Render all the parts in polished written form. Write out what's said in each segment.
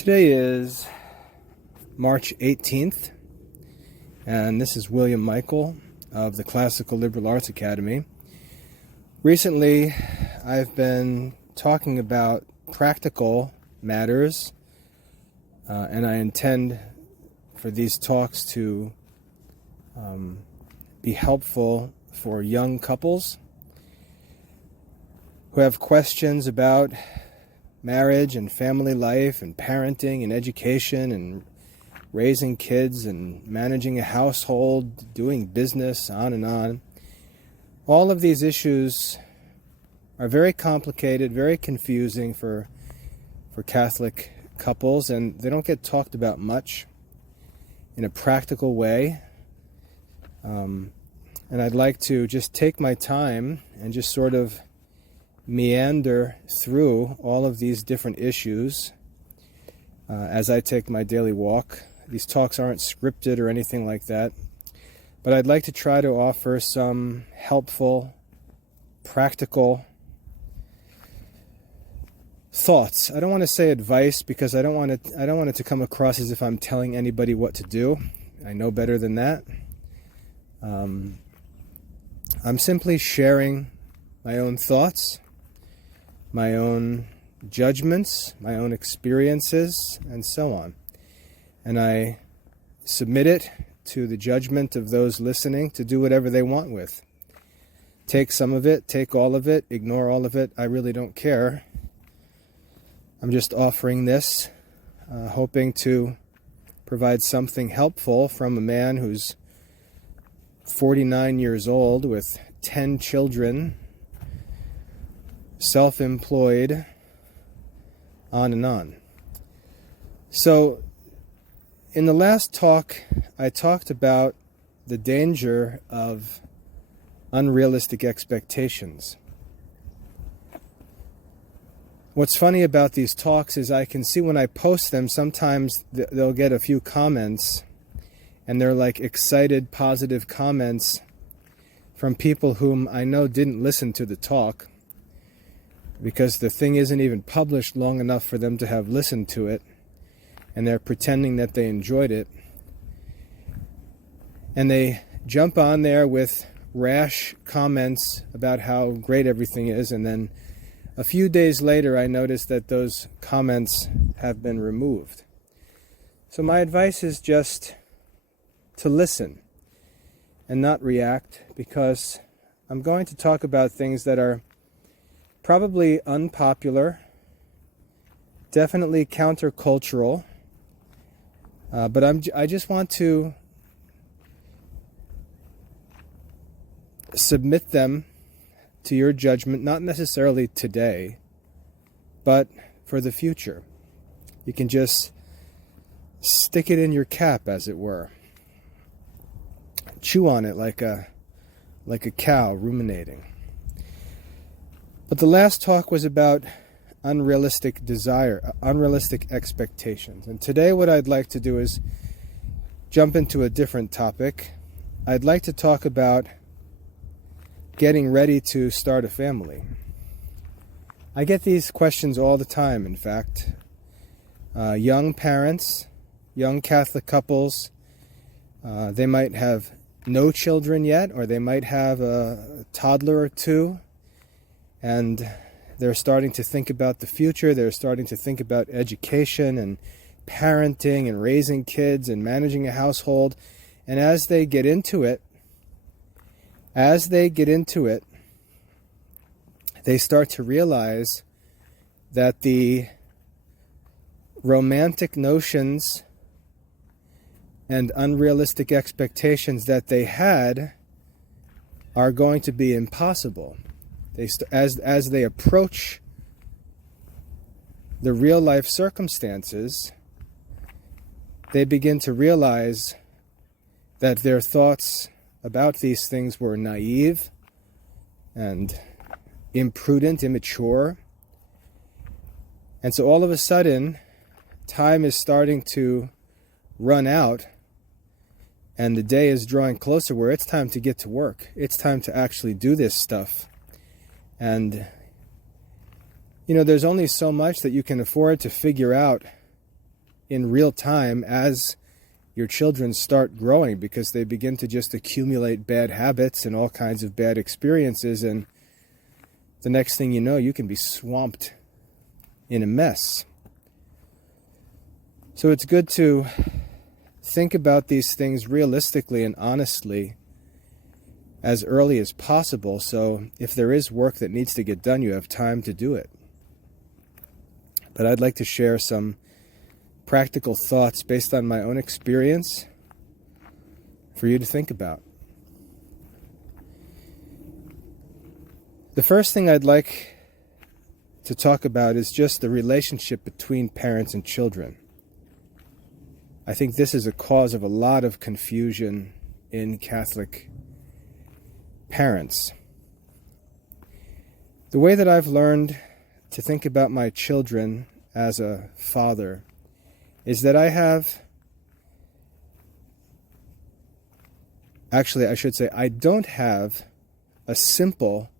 Today is March 18th, and this is William Michael of the Classical Liberal Arts Academy. Recently, I've been talking about practical matters, and I intend for these talks to be helpful for young couples who have questions about marriage and family life and parenting and education and raising kids and managing a household, doing business, on and on. All of these issues are very complicated, very confusing for Catholic couples, and they don't get talked about much in a practical way. And I'd like to just take my time and just sort of meander through all of these different issues as I take my daily walk. These talks aren't scripted or anything like that, but I'd like to try to offer some helpful, practical thoughts. I don't want to say advice because I don't want it to come across as if I'm telling anybody what to do. I know better than that. I'm simply sharing my own thoughts, my own judgments, my own experiences, and so on. And I submit it to the judgment of those listening to do whatever they want with. Take some of it, take all of it, ignore all of it. I really don't care. I'm just offering this, hoping to provide something helpful from a man who's 49 years old with 10 children, self-employed, on and on. So, in the last talk, I talked about the danger of unrealistic expectations. What's funny about these talks is I can see when I post them, sometimes they'll get a few comments, and they're like excited, positive comments from people whom I know didn't listen to the talk, because the thing isn't even published long enough for them to have listened to it, and they're pretending that they enjoyed it. And they jump on there with rash comments about how great everything is, and then a few days later I notice that those comments have been removed. So my advice is just to listen and not react, because I'm going to talk about things that are probably unpopular, definitely countercultural, but I just want to submit them to your judgment, not necessarily today, but for the future. You can just stick it in your cap, as it were. Chew on it like a cow ruminating. But the last talk was about unrealistic expectations. And today what I'd like to do is jump into a different topic. I'd like to talk about getting ready to start a family. I get these questions all the time, in fact. Young parents, young Catholic couples, they might have no children yet, or they might have a toddler or two, and they're starting to think about the future. They're starting to think about education and parenting and raising kids and managing a household. And as they get into it, they start to realize that the romantic notions and unrealistic expectations that they had are going to be impossible. As they approach the real life circumstances, they begin to realize that their thoughts about these things were naive and imprudent, immature. And so all of a sudden, time is starting to run out, and the day is drawing closer where it's time to get to work. It's time to actually do this stuff. And, there's only so much that you can afford to figure out in real time as your children start growing, because they begin to just accumulate bad habits and all kinds of bad experiences, and the next thing you know, you can be swamped in a mess. So it's good to think about these things realistically and honestly as early as possible, so if there is work that needs to get done, you have time to do it. But I'd like to share some practical thoughts based on my own experience for you to think about. The first thing I'd like to talk about is just the relationship between parents and children. I think this is a cause of a lot of confusion in Catholic parents. The way that I've learned to think about my children as a father is that I don't have a simple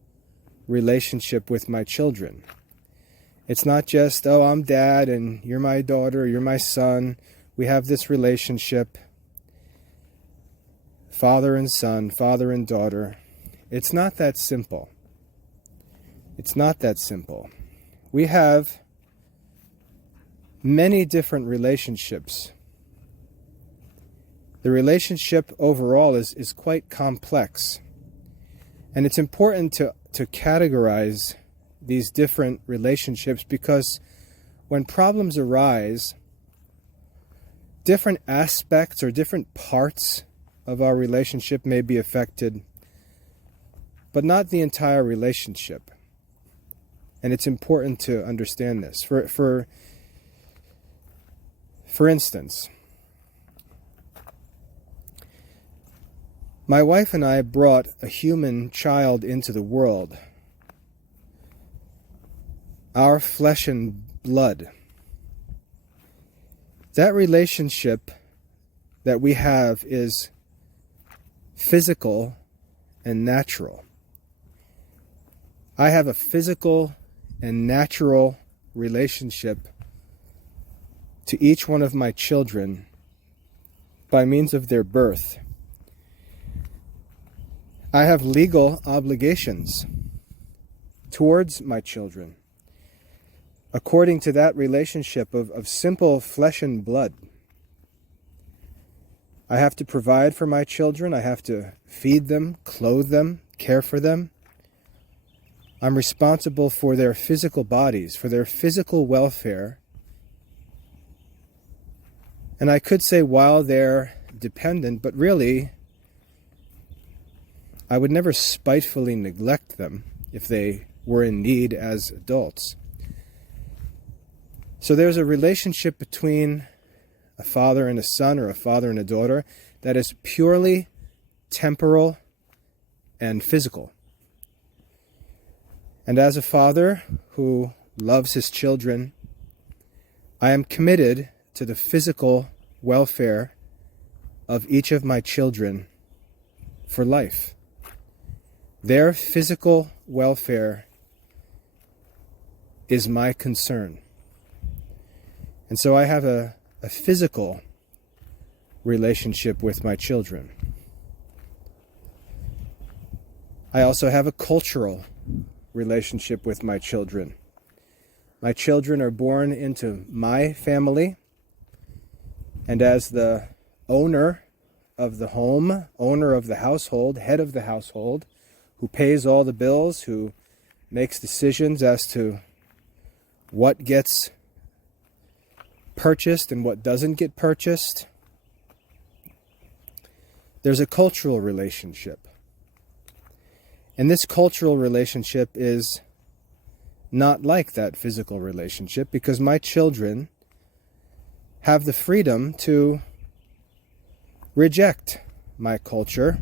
relationship with my children. It's not just, oh, I'm dad and you're my daughter, you're my son. We have this relationship, father and son, father and daughter. It's not that simple. It's not that simple. We have many different relationships. The relationship overall is quite complex. And it's important to categorize these different relationships, because when problems arise, different aspects or different parts of our relationship may be affected, but not the entire relationship. And it's important to understand this. For instance, my wife and I brought a human child into the world, our flesh and blood. That relationship that we have is physical and natural. I have a physical and natural relationship to each one of my children by means of their birth. I have legal obligations towards my children according to that relationship of simple flesh and blood. I have to provide for my children. I have to feed them, clothe them, care for them. I'm responsible for their physical bodies, for their physical welfare. And I could say while they're dependent, but really, I would never spitefully neglect them if they were in need as adults. So there's a relationship between a father and a son, or a father and a daughter, that is purely temporal and physical. And as a father who loves his children, I am committed to the physical welfare of each of my children for life. Their physical welfare is my concern. And so I have a physical relationship with my children. I also have a cultural relationship with my children. My children are born into my family, and as the owner of the home, owner of the household, head of the household, who pays all the bills, who makes decisions as to what gets purchased and what doesn't get purchased, there's a cultural relationship. And this cultural relationship is not like that physical relationship, because my children have the freedom to reject my culture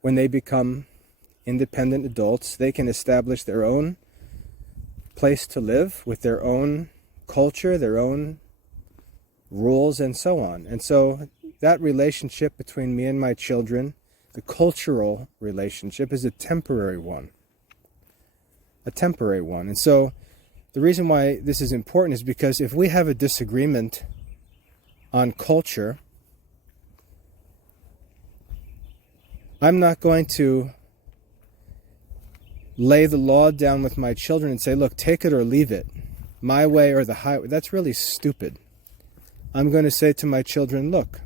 when they become independent adults. They can establish their own place to live with their own culture, their own rules, and so on. And so that relationship between me and my children, the cultural relationship, is a temporary one. And so The reason why this is important is because if we have a disagreement on culture, I'm not going to lay the law down with my children and say, look, take it or leave it, my way or the highway. That's really stupid. I'm going to say to my children, look,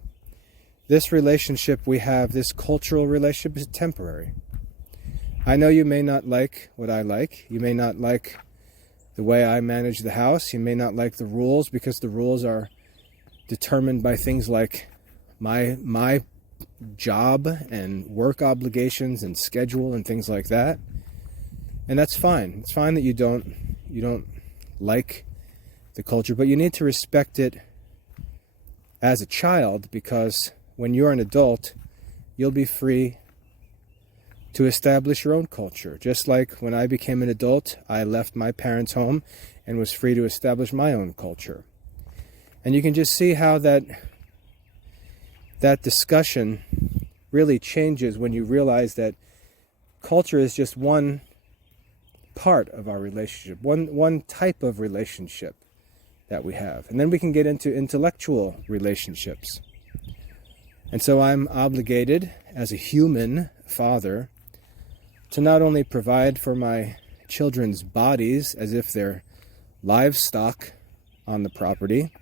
this relationship we have, this cultural relationship, is temporary. I know you may not like what I like. You may not like the way I manage the house. You may not like the rules, because the rules are determined by things like my job and work obligations and schedule and things like that. And that's fine. It's fine that you don't like the culture, but you need to respect it as a child, because when you're an adult, you'll be free to establish your own culture. Just like when I became an adult, I left my parents' home and was free to establish my own culture. And you can just see how that discussion really changes when you realize that culture is just one part of our relationship, one type of relationship that we have. And then we can get into intellectual relationships. And so I'm obligated as a human father to not only provide for my children's bodies as if they're livestock on the property,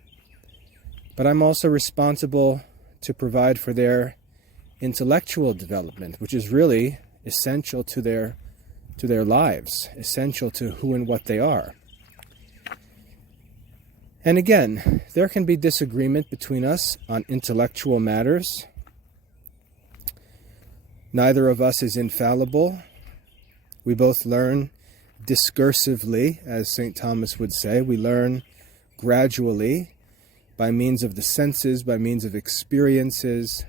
but I'm also responsible to provide for their intellectual development, which is really essential to their lives, essential to who and what they are. And again, there can be disagreement between us on intellectual matters. Neither of us is infallible. We both learn discursively, as St. Thomas would say. We learn gradually by means of the senses, by means of experiences,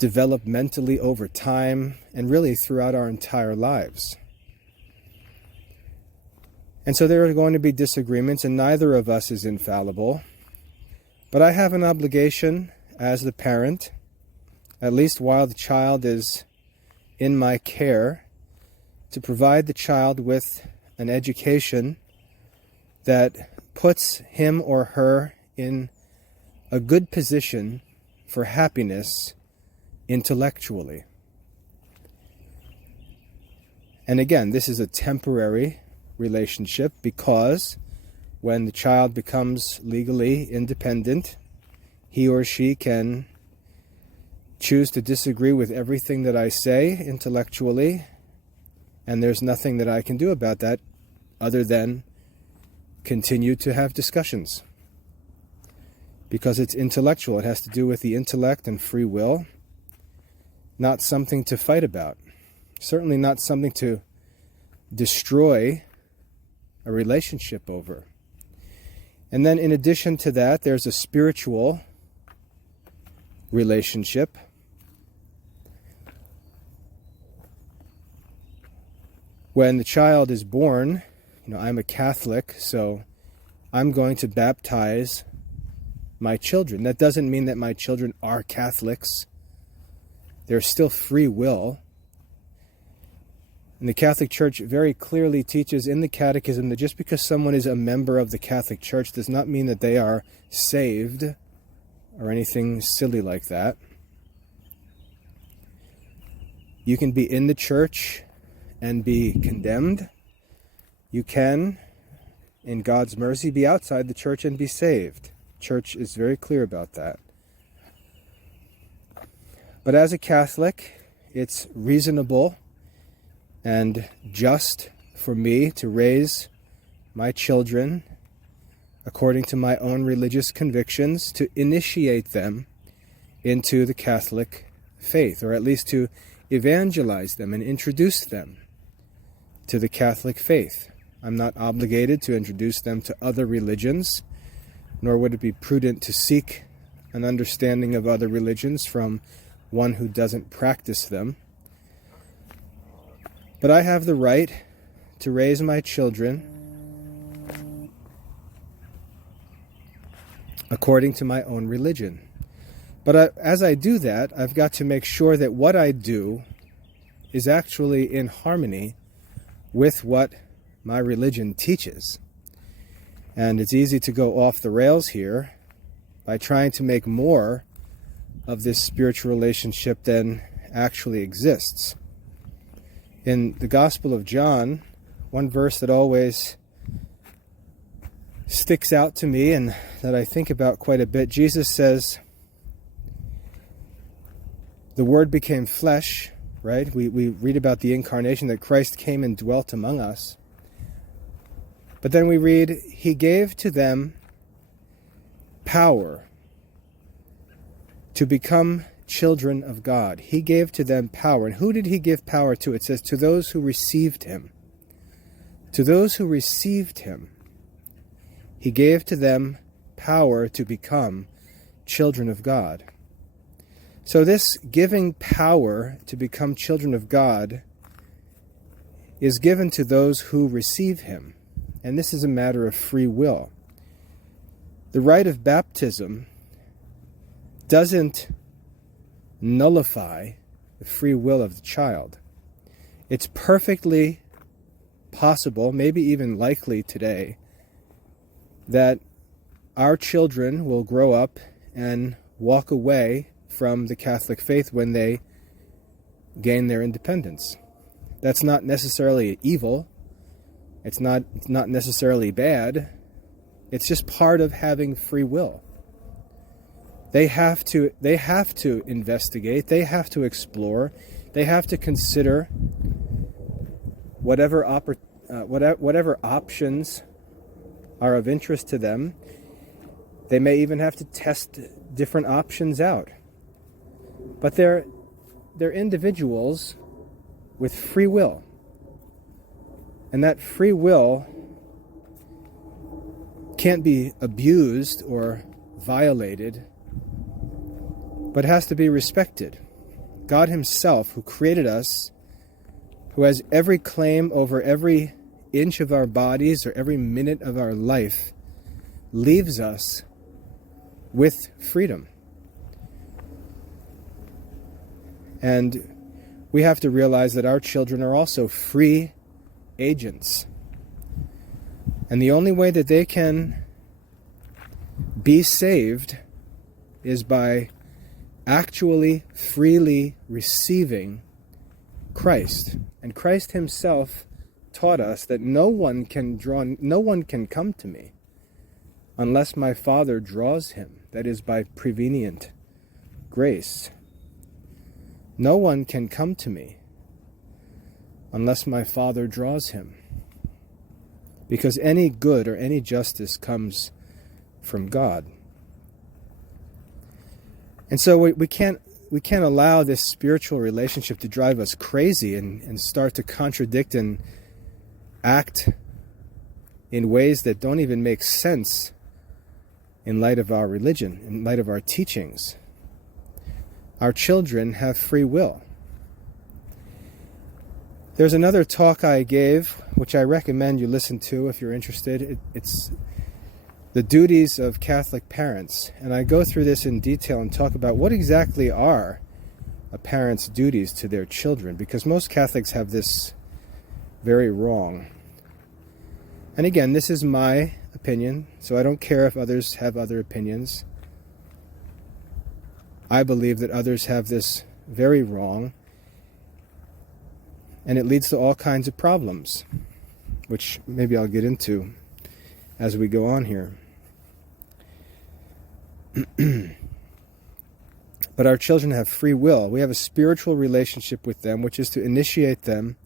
developmentally over time, and really throughout our entire lives. And so there are going to be disagreements, and neither of us is infallible. But I have an obligation as the parent, at least while the child is in my care, to provide the child with an education that puts him or her in a good position for happiness intellectually. And again, this is a temporary relationship, because when the child becomes legally independent, he or she can choose to disagree with everything that I say intellectually, and there's nothing that I can do about that other than continue to have discussions. Because it's intellectual. It has to do with the intellect and free will, not something to fight about. Certainly not something to destroy a relationship over. And then in addition to that, there's a spiritual relationship. When the child is born, I'm a Catholic, so I'm going to baptize my children. That doesn't mean that my children are Catholics. There's still free will. And the Catholic Church very clearly teaches in the Catechism that just because someone is a member of the Catholic Church does not mean that they are saved or anything silly like that. You can be in the church and be condemned. You can, in God's mercy, be outside the church and be saved. Church is very clear about that. But as a Catholic, it's reasonable and just for me to raise my children according to my own religious convictions, to initiate them into the Catholic faith, or at least to evangelize them and introduce them to the Catholic faith. I'm not obligated to introduce them to other religions, nor would it be prudent to seek an understanding of other religions from one who doesn't practice them. But I have the right to raise my children according to my own religion. But as I do that, I've got to make sure that what I do is actually in harmony with what my religion teaches. And it's easy to go off the rails here by trying to make more of this spiritual relationship than actually exists. In the Gospel of John, one verse that always sticks out to me and that I think about quite a bit, Jesus says, the Word became flesh, right? We read about the incarnation, that Christ came and dwelt among us. But then we read, He gave to them power to become children of God. He gave to them power. And who did He give power to? It says, to those who received Him. To those who received Him, He gave to them power to become children of God. So this giving power to become children of God is given to those who receive Him. And this is a matter of free will. The rite of baptism doesn't nullify the free will of the child. It's perfectly possible, maybe even likely today, that our children will grow up and walk away from the Catholic faith when they gain their independence. That's not necessarily evil. It's not necessarily bad. It's just part of having free will. They have to investigate, they have to explore, they have to consider whatever options are of interest to them. They may even have to test different options out. But they're individuals with free will. And that free will can't be abused or violated, but has to be respected. God Himself, who created us, who has every claim over every inch of our bodies or every minute of our life, leaves us with freedom. And we have to realize that our children are also free agents. And the only way that they can be saved is by actually freely receiving Christ. And Christ Himself taught us that no one can come to me unless my Father draws him, that is, by prevenient grace. No one can come to me unless my Father draws him, because any good or any justice comes from God. And so we can't allow this spiritual relationship to drive us crazy and start to contradict and act in ways that don't even make sense in light of our religion, in light of our teachings. Our children have free will. There's another talk I gave, which I recommend you listen to if you're interested. It's the duties of Catholic parents. And I go through this in detail and talk about what exactly are a parent's duties to their children, because most Catholics have this very wrong. And again, this is my opinion, so I don't care if others have other opinions. I believe that others have this very wrong, and it leads to all kinds of problems, which maybe I'll get into as we go on here. But our children have free will. We have a spiritual relationship with them, which is to initiate them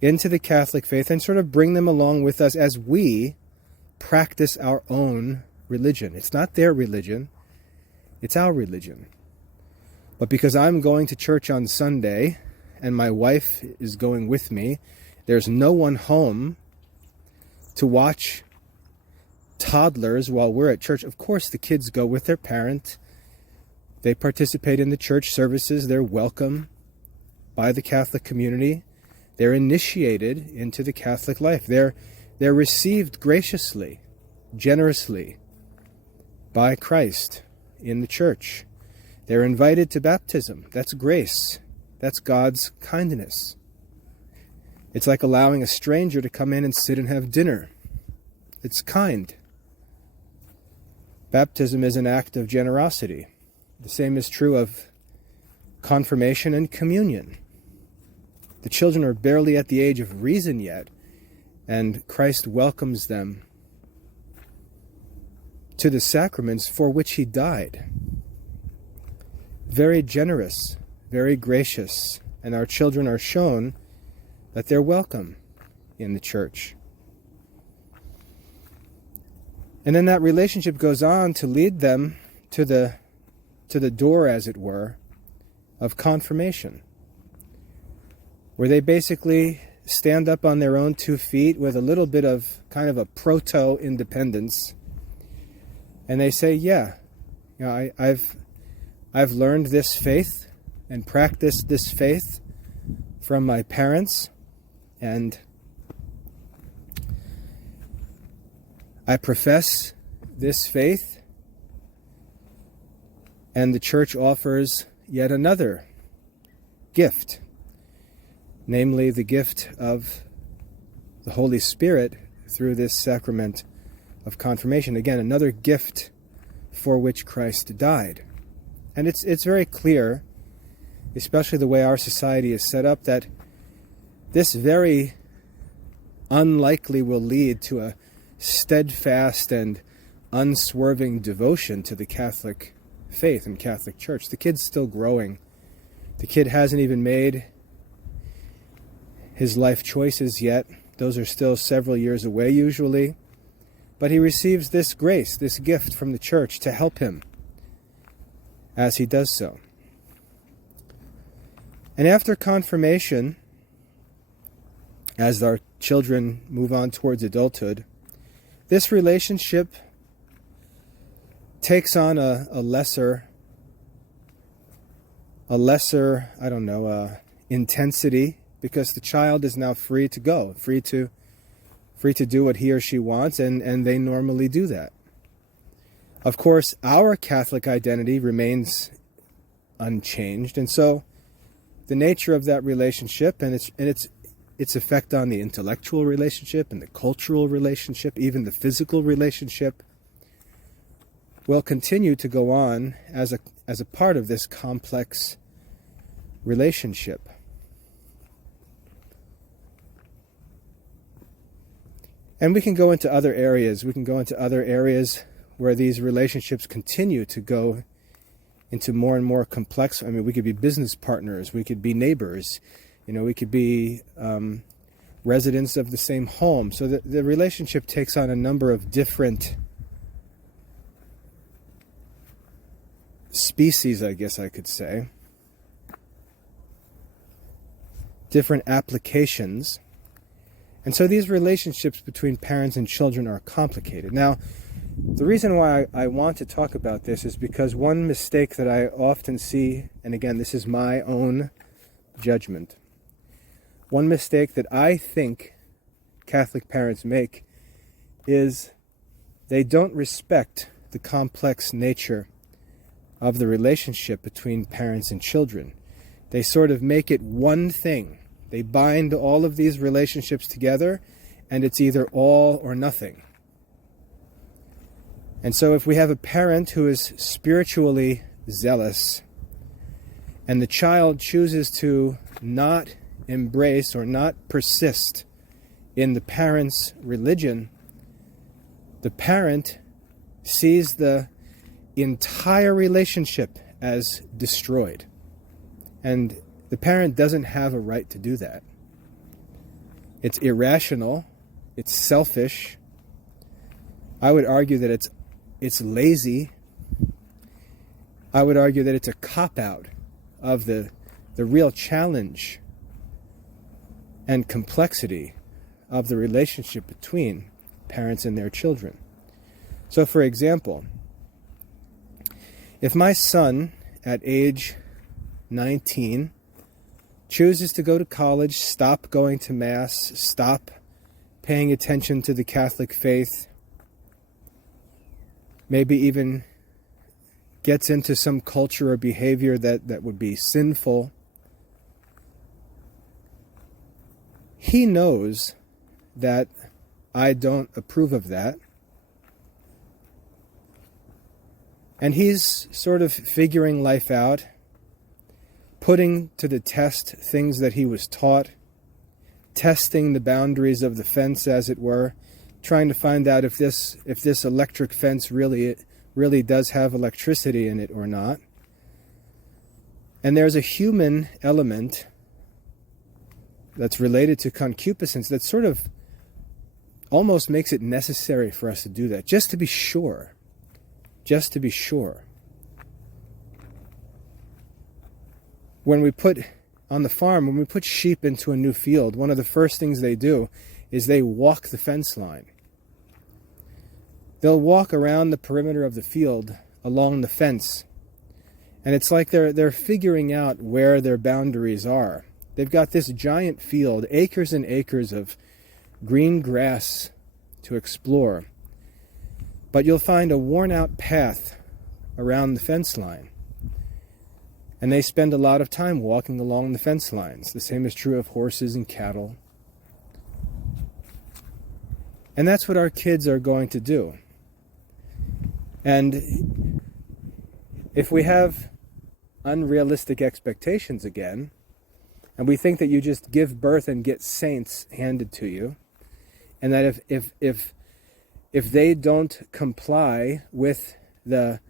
into the Catholic faith and sort of bring them along with us as we practice our own religion. It's not their religion, it's our religion. But because I'm going to church on Sunday and my wife is going with me, there's no one home to watch toddlers while we're at church. Of course, the kids go with their parent. They participate in the church services. They're welcome by the Catholic community. They're initiated into the Catholic life. They're received graciously, generously by Christ in the church. They're invited to baptism. That's grace. That's God's kindness. It's like allowing a stranger to come in and sit and have dinner. It's kind. Baptism is an act of generosity. The same is true of confirmation and communion. The children are barely at the age of reason yet, and Christ welcomes them to the sacraments for which he died. Very generous, very gracious, and our children are shown that they're welcome in the church. And then that relationship goes on to lead them to the door, as it were, of confirmation, where they basically stand up on their own 2 feet with a little bit of kind of a proto-independence, and they say, yeah, you know, I've learned this faith and practiced this faith from my parents, and I profess this faith, and the church offers yet another gift, namely the gift of the Holy Spirit through this sacrament of confirmation. Again, another gift for which Christ died. And it's very clear, especially the way our society is set up, that this very unlikely will lead to a steadfast and unswerving devotion to the Catholic faith and Catholic Church. The kid's still growing. The kid hasn't even made his life choices yet. Those are still several years away usually. But he receives this grace, this gift from the church to help him as he does so. And after confirmation, as our children move on towards adulthood, this relationship takes on a lesser, intensity, because the child is now free to go, free to do what he or she wants, and they normally do that. Of course, our Catholic identity remains unchanged, and so the nature of that relationship and its effect on the intellectual relationship and the cultural relationship, even the physical relationship, will continue to go on as a part of this complex relationship. And we can go into other areas. We can go into other areas where these relationships continue to go into more and more complex. I mean, we could be business partners. We could be neighbors. We could be residents of the same home. So the relationship takes on a number of different species, I guess I could say. Different applications. And so these relationships between parents and children are complicated. Now, the reason why I want to talk about this is because one mistake that I often see, and again, this is my own judgment, one mistake that I think Catholic parents make is they don't respect the complex nature of the relationship between parents and children. They sort of make it one thing. They bind all of these relationships together, and it's either all or nothing. And so if we have a parent who is spiritually zealous, and the child chooses to not embrace or not persist in the parent's religion, the parent sees the entire relationship as destroyed. And the parent doesn't have a right to do that. It's irrational. It's selfish. I would argue that it's lazy. I would argue that it's a cop-out of the real challenge and complexity of the relationship between parents and their children. So, for example, if my son at age 19 chooses to go to college, stop going to Mass, stop paying attention to the Catholic faith, maybe even gets into some culture or behavior that would be sinful, He knows that I don't approve of that. And he's sort of figuring life out, putting to the test things that he was taught, testing the boundaries of the fence, as it were, trying to find out if this electric fence really does have electricity in it or not. And there's a human element that's related to concupiscence that sort of almost makes it necessary for us to do that, just to be sure. Just to be sure. When we put sheep into a new field, one of the first things they do is they walk the fence line. They'll walk around the perimeter of the field along the fence. And it's like they're figuring out where their boundaries are. They've got this giant field, acres and acres of green grass to explore. But you'll find a worn-out path around the fence line. And they spend a lot of time walking along the fence lines. The same is true of horses and cattle. And that's what our kids are going to do. And if we have unrealistic expectations again, and we think that you just give birth and get saints handed to you, and that if they don't comply with the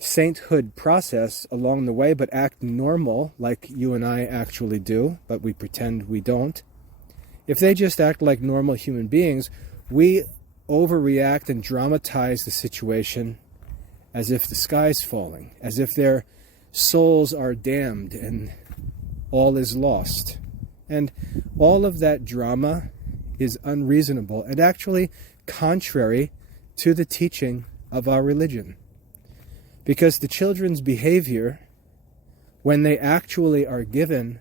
sainthood process along the way, but act normal like you and I actually do, but we pretend we don't, if they just act like normal human beings, we overreact and dramatize the situation as if the sky's falling, as if their souls are damned and all is lost. And all of that drama is unreasonable and actually contrary to the teaching of our religion. Because the children's behavior, when they actually are given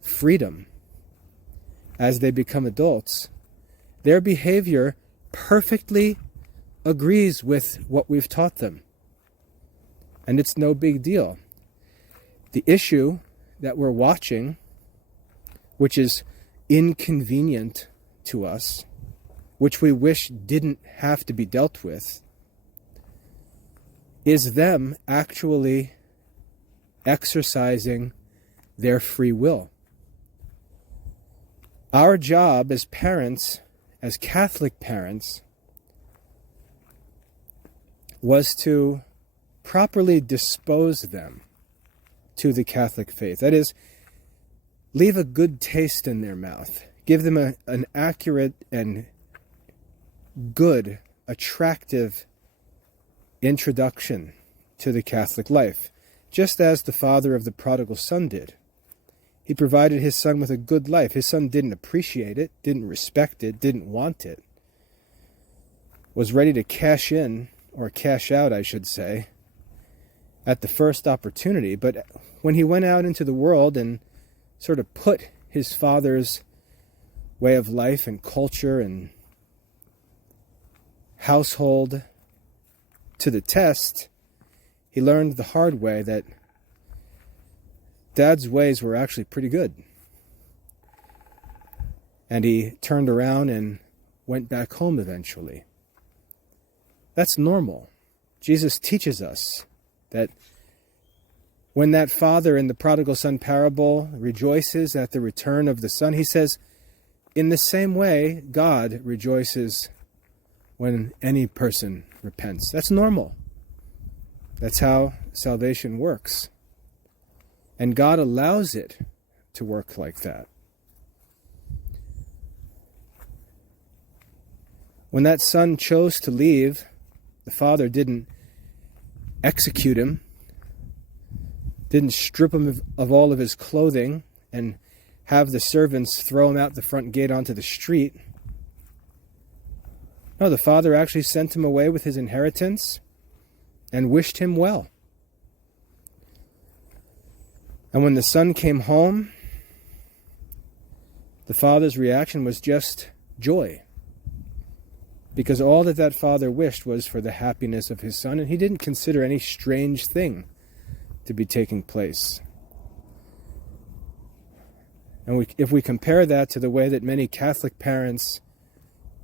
freedom as they become adults, their behavior perfectly agrees with what we've taught them. And it's no big deal. The issue that we're watching, which is inconvenient to us, which we wish didn't have to be dealt with, is them actually exercising their free will. Our job as parents, as Catholic parents, was to properly dispose them to the Catholic faith. That is, leave a good taste in their mouth. Give them an accurate and good, attractive introduction to the Catholic life, just as the father of the prodigal son did. He provided his son with a good life. His son didn't appreciate it, didn't respect it, didn't want it, was ready to cash in, or cash out, I should say, at the first opportunity. But when he went out into the world and sort of put his father's way of life and culture and household to the test, he learned the hard way that Dad's ways were actually pretty good. And he turned around and went back home eventually. That's normal. Jesus teaches us that when that father in the prodigal son parable rejoices at the return of the son, he says, in the same way, God rejoices when any person repents. That's normal. That's how salvation works. And God allows it to work like that. When that son chose to leave, the father didn't execute him, didn't strip him of all of his clothing and have the servants throw him out the front gate onto the street. No, the father actually sent him away with his inheritance and wished him well. And when the son came home, the father's reaction was just joy. Because all that father wished was for the happiness of his son, and he didn't consider any strange thing to be taking place. And if we compare that to the way that many Catholic parents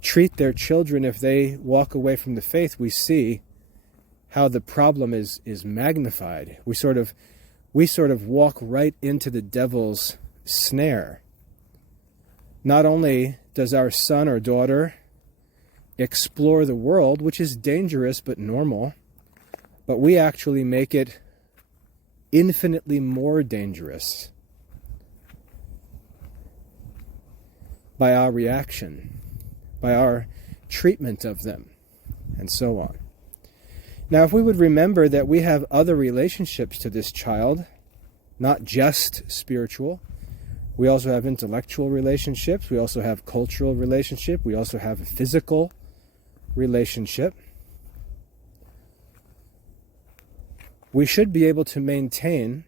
treat their children if they walk away from the faith, we see how the problem is magnified. We sort of walk right into the devil's snare. Not only does our son or daughter explore the world, which is dangerous but normal, but we actually make it infinitely more dangerous by our reaction, by our treatment of them, and so on. Now, if we would remember that we have other relationships to this child, not just spiritual, we also have intellectual relationships, we also have cultural relationship, we also have a physical relationship. We should be able to maintain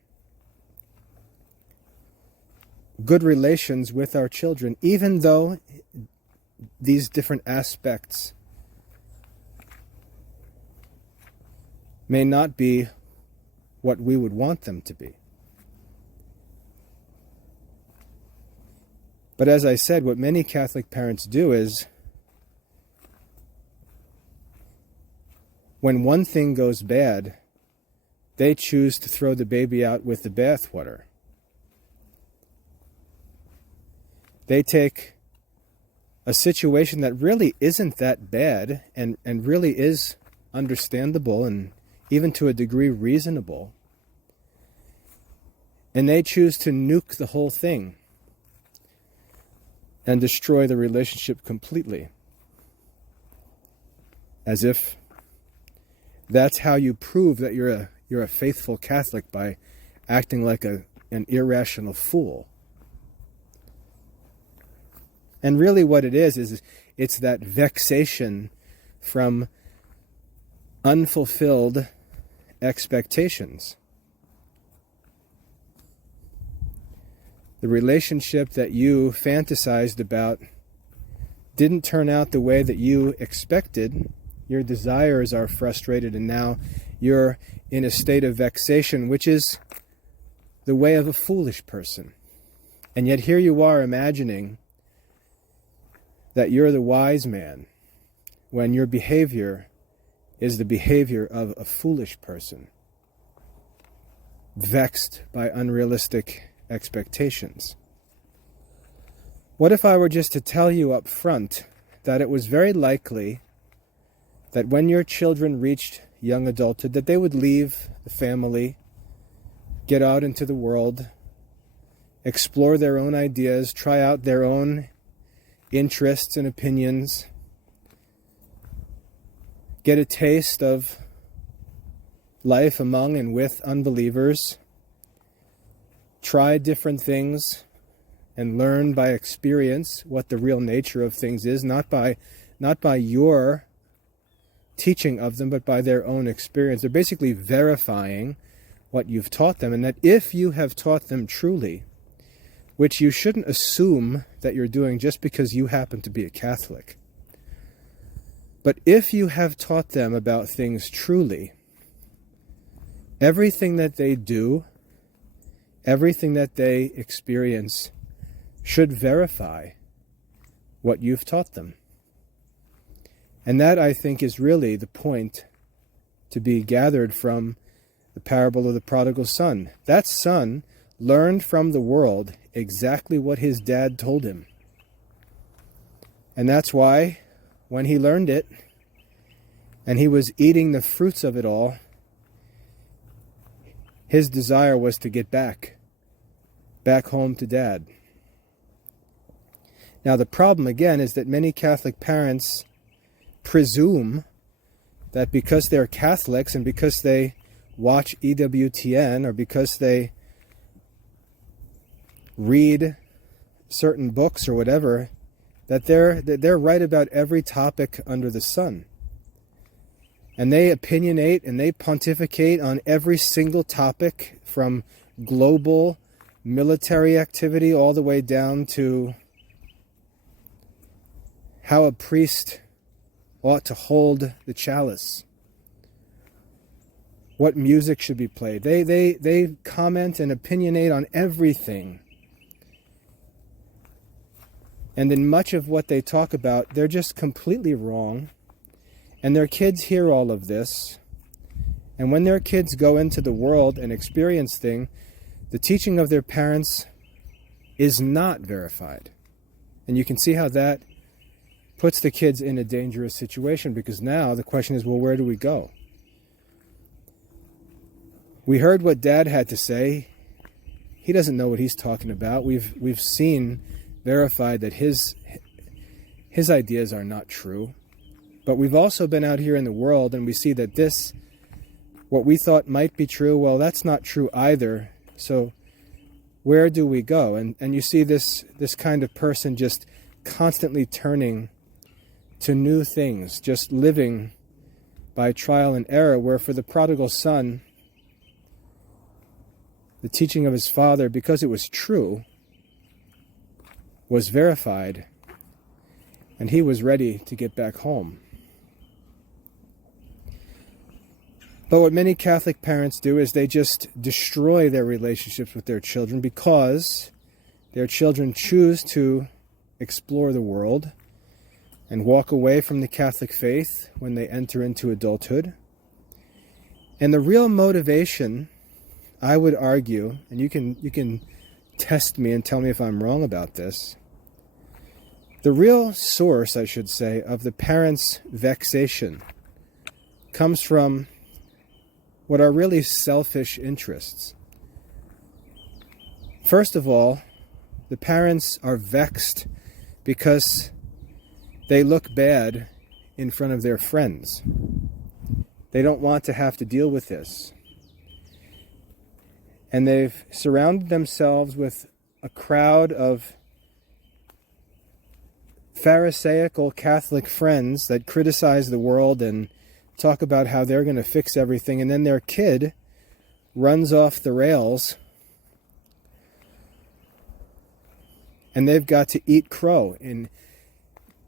good relations with our children, even though these different aspects may not be what we would want them to be. But as I said, what many Catholic parents do is, when one thing goes bad, they choose to throw the baby out with the bathwater. They take a situation that really isn't that bad and really is understandable and even to a degree reasonable, and they choose to nuke the whole thing and destroy the relationship completely, as if that's how you prove that you're a faithful Catholic, by acting like an irrational fool. And really what it is it's that vexation from unfulfilled expectations. The relationship that you fantasized about didn't turn out the way that you expected. Your desires are frustrated, and now you're in a state of vexation, which is the way of a foolish person. And yet here you are imagining that you're the wise man, when your behavior is the behavior of a foolish person, vexed by unrealistic expectations. What if I were just to tell you up front that it was very likely that when your children reached young adulthood, that they would leave the family, get out into the world, explore their own ideas, try out their own interests and opinions, get a taste of life among and with unbelievers, try different things, and learn by experience what the real nature of things is, not by your teaching of them, but by their own experience. They're basically verifying what you've taught them, and that if you have taught them truly, which you shouldn't assume that you're doing just because you happen to be a Catholic, but if you have taught them about things truly, everything that they do, everything that they experience should verify what you've taught them. And that, I think, is really the point to be gathered from the parable of the prodigal son. That son learned from the world exactly what his dad told him. And that's why, when he learned it, and he was eating the fruits of it all, his desire was to get back home to dad. Now the problem, again, is that many Catholic parents presume that because they're Catholics and because they watch EWTN or because they read certain books or whatever, that they're right about every topic under the sun. And they opinionate and they pontificate on every single topic, from global military activity all the way down to how a priest ought to hold the chalice, what music should be played. They comment and opinionate on everything. And in much of what they talk about, they're just completely wrong. And their kids hear all of this. And when their kids go into the world and experience things, the teaching of their parents is not verified. And you can see how that puts the kids in a dangerous situation, because now the question is, well, where do we go? We heard what Dad had to say. He doesn't know what he's talking about. We've seen verified that his ideas are not true. But we've also been out here in the world and we see that what we thought might be true, well, that's not true either. So where do we go? And you see this kind of person just constantly turning to new things, just living by trial and error, where for the prodigal son, the teaching of his father, because it was true, was verified, and he was ready to get back home. But what many Catholic parents do is they just destroy their relationships with their children because their children choose to explore the world and walk away from the Catholic faith when they enter into adulthood. And the real motivation, I would argue, and you can test me and tell me if I'm wrong about this, the real source, I should say, of the parents' vexation comes from what are really selfish interests. First of all, the parents are vexed because they look bad in front of their friends. They don't want to have to deal with this. And they've surrounded themselves with a crowd of Pharisaical Catholic friends that criticize the world and talk about how they're going to fix everything, and then their kid runs off the rails and they've got to eat crow. And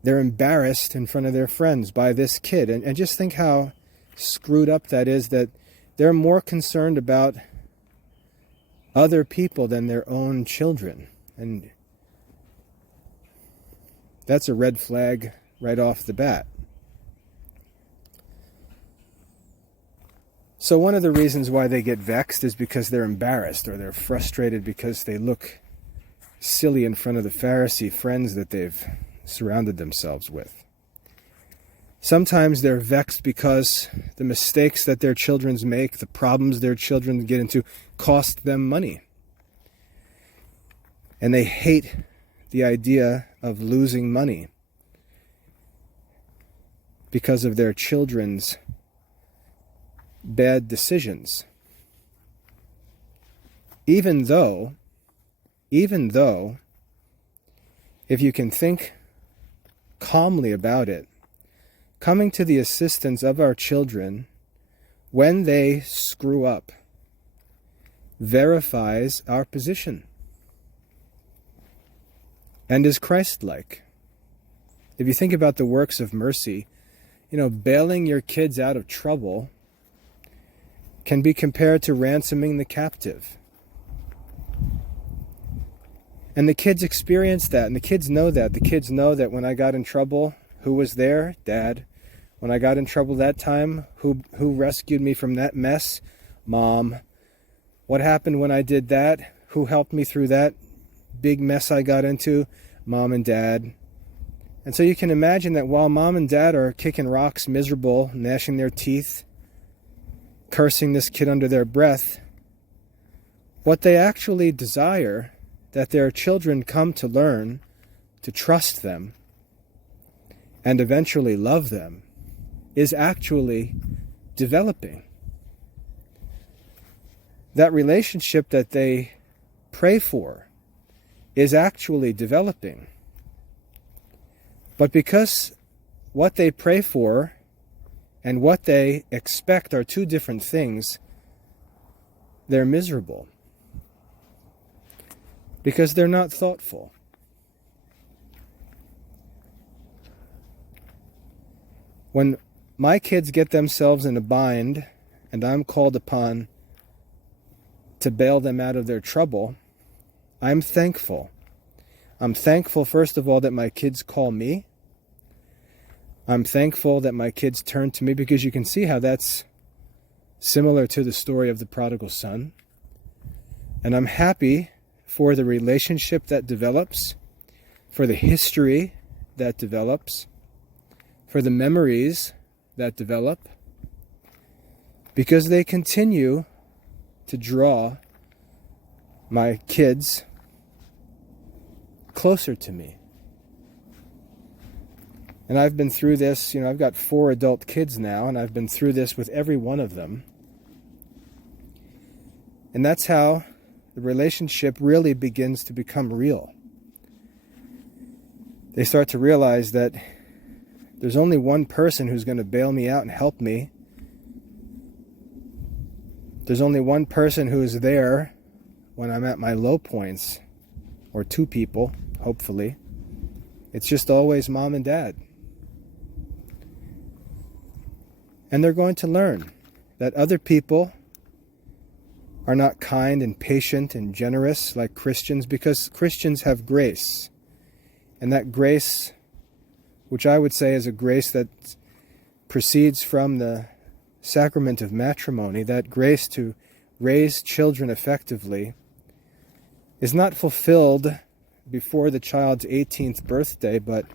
they're embarrassed in front of their friends by this kid. And just think how screwed up that is, that they're more concerned about other people than their own children. And that's a red flag right off the bat. So one of the reasons why they get vexed is because they're embarrassed, or they're frustrated because they look silly in front of the Pharisee friends that they've surrounded themselves with. Sometimes they're vexed because the mistakes that their children make, the problems their children get into, cost them money. And they hate the idea of losing money because of their children's bad decisions. Even though, if you can think calmly about it, coming to the assistance of our children when they screw up verifies our position and is Christ-like. If you think about the works of mercy, bailing your kids out of trouble can be compared to ransoming the captive. And the kids experience that, and the kids know that. The kids know that when I got in trouble, who was there? Dad. When I got in trouble that time, who rescued me from that mess? Mom. What happened when I did that? Who helped me through that big mess I got into? Mom and Dad. And so you can imagine that while Mom and Dad are kicking rocks, miserable, gnashing their teeth, cursing this kid under their breath, what they actually desire that their children come to learn to trust them and eventually love them is actually developing. That relationship that they pray for is actually developing. But because what they pray for and what they expect are two different things, they're miserable. Because they're not thoughtful. When my kids get themselves in a bind and I'm called upon to bail them out of their trouble, I'm thankful. I'm thankful, first of all, that my kids call me. I'm thankful that my kids turn to me, because you can see how that's similar to the story of the prodigal son. And I'm happy for the relationship that develops, for the history that develops, for the memories that develop, because they continue to draw my kids closer to me. And I've been through this, I've got 4 adult kids now, and I've been through this with every one of them. And that's how the relationship really begins to become real. They start to realize that there's only one person who's going to bail me out and help me. There's only one person who is there when I'm at my low points, or 2 people, hopefully. It's just always mom and dad. And they're going to learn that other people are not kind and patient and generous like Christians, because Christians have grace. And that grace, which I would say is a grace that proceeds from the sacrament of matrimony, that grace to raise children effectively, is not fulfilled before the child's 18th birthday, but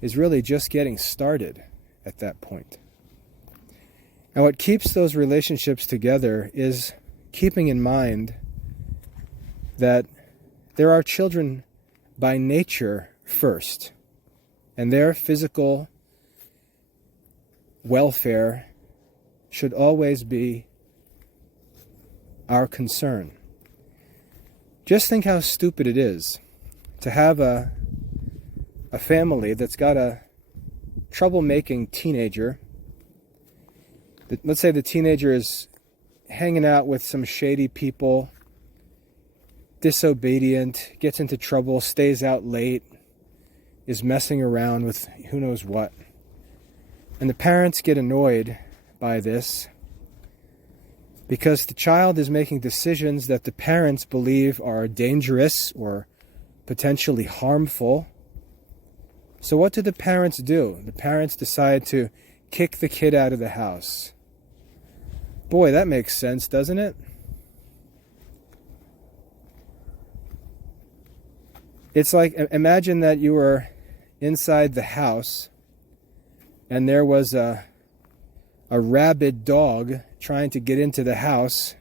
is really just getting started at that point. And what keeps those relationships together is keeping in mind that there are children by nature first, and their physical welfare should always be our concern. Just think how stupid it is to have a family that's got a troublemaking teenager. Let's say the teenager is hanging out with some shady people, disobedient, gets into trouble, stays out late, is messing around with who knows what. And the parents get annoyed by this because the child is making decisions that the parents believe are dangerous or potentially harmful. So what do the parents do? The parents decide to kick the kid out of the house. Boy, that makes sense, doesn't it? It's like, imagine that you were inside the house and there was a rabid dog trying to get into the house,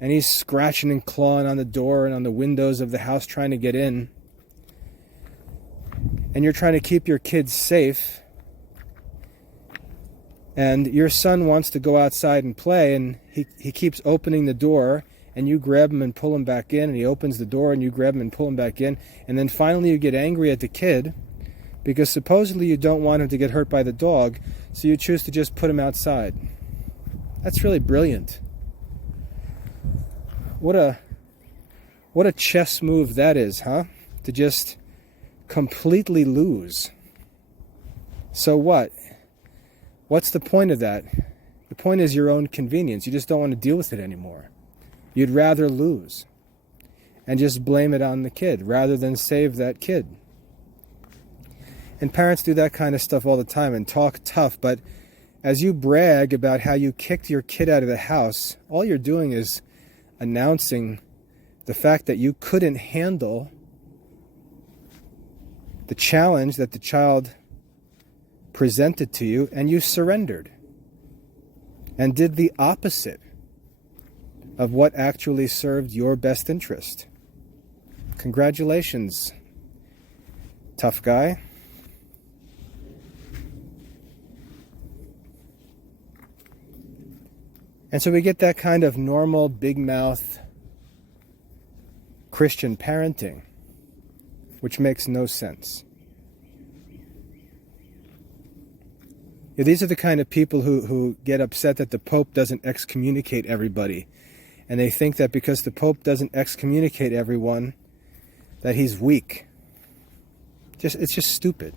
and he's scratching and clawing on the door and on the windows of the house trying to get in. And you're trying to keep your kids safe. And your son wants to go outside and play, and he keeps opening the door, and you grab him and pull him back in, and he opens the door, and you grab him and pull him back in, and then finally you get angry at the kid, because supposedly you don't want him to get hurt by the dog, so you choose to just put him outside. That's really brilliant. What a chess move that is, huh? To just completely lose. So what? What's the point of that? The point is your own convenience. You just don't want to deal with it anymore. You'd rather lose and just blame it on the kid rather than save that kid. And parents do that kind of stuff all the time and talk tough, but as you brag about how you kicked your kid out of the house, all you're doing is announcing the fact that you couldn't handle the challenge that the child presented to you, and you surrendered and did the opposite of what actually served your best interest. Congratulations, tough guy. And so we get that kind of normal, big mouth Christian parenting, which makes no sense. These are the kind of people who get upset that the Pope doesn't excommunicate everybody. And they think that because the Pope doesn't excommunicate everyone, that he's weak. It's just stupid.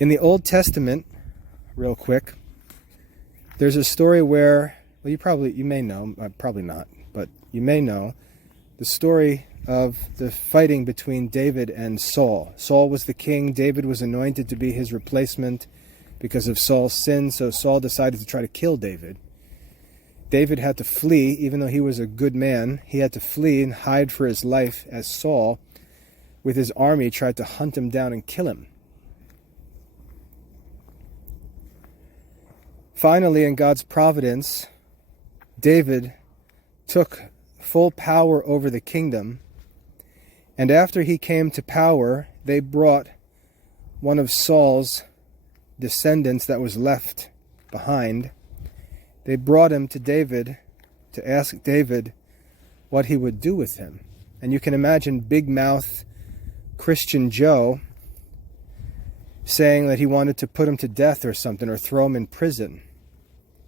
In the Old Testament, real quick, there's a story where well, you may know, probably not, but you may know the story of the fighting between David and Saul. Saul was the king. David was anointed to be his replacement because of Saul's sin, so Saul decided to try to kill David. David had to flee, even though he was a good man. He had to flee and hide for his life as Saul, with his army, tried to hunt him down and kill him. Finally, in God's providence, David took full power over the kingdom, and after he came to power, they brought one of Saul's descendants that was left behind. They brought him to David to ask David what he would do with him. And you can imagine big mouth Christian Joe saying that he wanted to put him to death or something, or throw him in prison.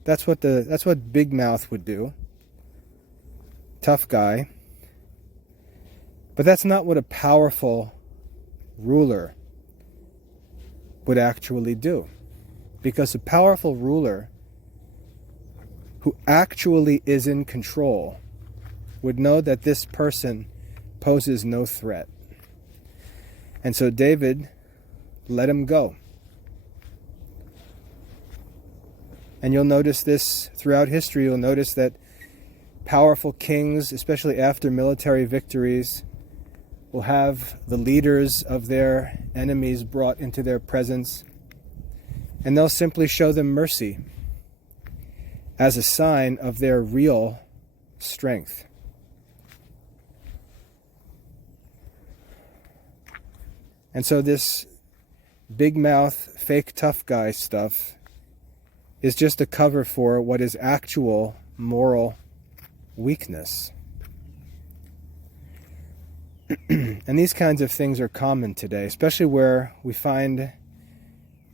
That's what big mouth would do. Tough guy. But that's not what a powerful ruler would actually do. Because a powerful ruler who actually is in control would know that this person poses no threat. And so David let him go. And you'll notice this throughout history. You'll notice that powerful kings, especially after military victories, will have the leaders of their enemies brought into their presence, and they'll simply show them mercy as a sign of their real strength. And so this big mouth, fake tough guy stuff is just a cover for what is actual moral weakness. And these kinds of things are common today, especially where we find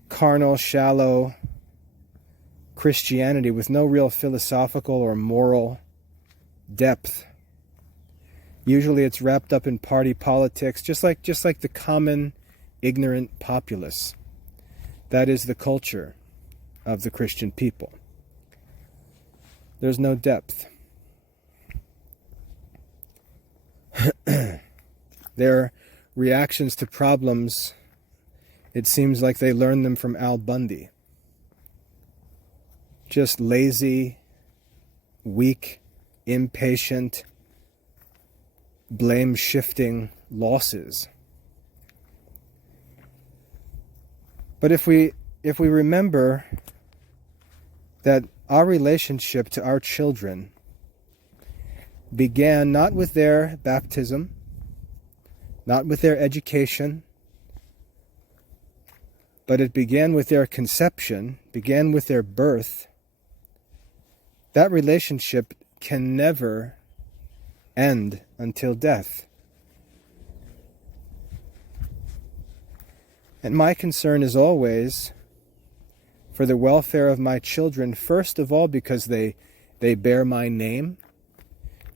carnal, shallow Christianity with no real philosophical or moral depth. Usually it's wrapped up in party politics, just like the common ignorant populace. That is the culture of the Christian people. There's no depth. Their reactions to problems, it seems like they learned them from Al Bundy. Just lazy, weak, impatient, blame-shifting losses. But if we remember that our relationship to our children began not with their baptism, not with their education, but it began with their conception, began with their birth, that relationship can never end until death. And my concern is always for the welfare of my children, first of all because they bear my name,